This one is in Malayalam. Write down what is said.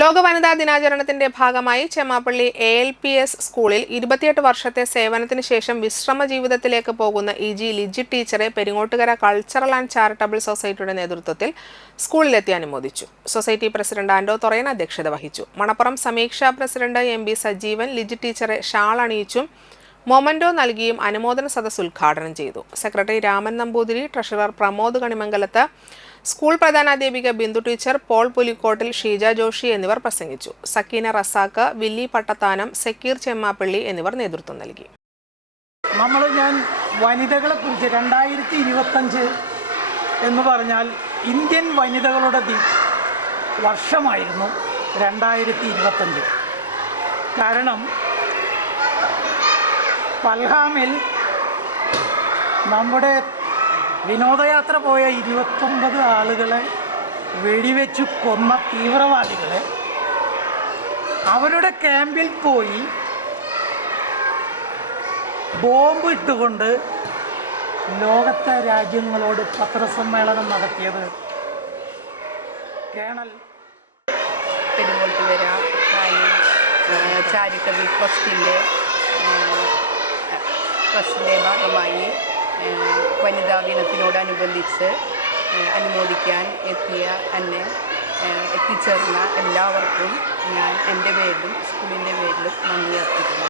ലോക വനിതാ ദിനാചരണത്തിന്റെ ഭാഗമായി ചെമ്മാപ്പള്ളി ALPS സ്കൂളിൽ 28 വർഷത്തെ സേവനത്തിന് ശേഷം വിശ്രമ ജീവിതത്തിലേക്ക് പോകുന്ന EG ലിജി ടീച്ചറെ പെരിങ്ങോട്ടുകര കൾച്ചറൽ ആൻഡ് ചാരിറ്റബിൾ സൊസൈറ്റിയുടെ നേതൃത്വത്തിൽ സ്കൂളിലെത്തി അനുമോദിച്ചു. സൊസൈറ്റി പ്രസിഡന്റ് ആൻഡോ തൊറയൻ അധ്യക്ഷത വഹിച്ചു. മണപ്പുറം സമീക്ഷാ പ്രസിഡന്റ് MB സജീവൻ ലിജി ടീച്ചറെ ഷാൾ അണിയിച്ചും മൊമന്റോ നൽകിയും അനുമോദന സദസ്സ് ഉദ്ഘാടനം ചെയ്തു. Secretary Raman Namboothiri, treasurer Pramod Kanimangalath, school പ്രധാനാധ്യാപിക ബിന്ദു ടീച്ചർ, പോൾ പുലിക്കോട്ടിൽ, ഷീജ ജോഷി എന്നിവർ പ്രസംഗിച്ചു. സക്കീന റസാക്ക്, വില്ലി പട്ടത്താനം, സക്കീർ ചെമ്മാപ്പള്ളി എന്നിവർ നേതൃത്വം നൽകി. ഞാൻ വനിതകളെ കുറിച്ച് 2025 എന്ന് പറഞ്ഞാൽ ഇന്ത്യൻ വനിതകളുടെ വർഷമായിരുന്നു 2025. കാരണം പൽഹാമിൽ നമ്മുടെ വിനോദയാത്ര പോയ 29 ആളുകളെ വെടിവെച്ചു കൊന്ന തീവ്രവാദികളെ അവരുടെ ക്യാമ്പിൽ പോയി ബോംബ് ഇട്ടുകൊണ്ട് ലോകത്തെ രാജ്യങ്ങളോട് പത്രസമ്മേളനം നടത്തിയത് കേണൽ പെരിങ്ങോട്ടുകര ചാരിറ്റബിൾ ട്രസ്റ്റിൻ്റെ ഭാഗമായി വനിതാ ദിനത്തിനോടനുബന്ധിച്ച് അനുമോദിക്കാൻ എത്തിച്ചേർന്ന എല്ലാവർക്കും ഞാൻ എൻ്റെ പേരിലും സ്കൂളിൻ്റെ പേരിലും നന്ദി അർപ്പിക്കുന്നു.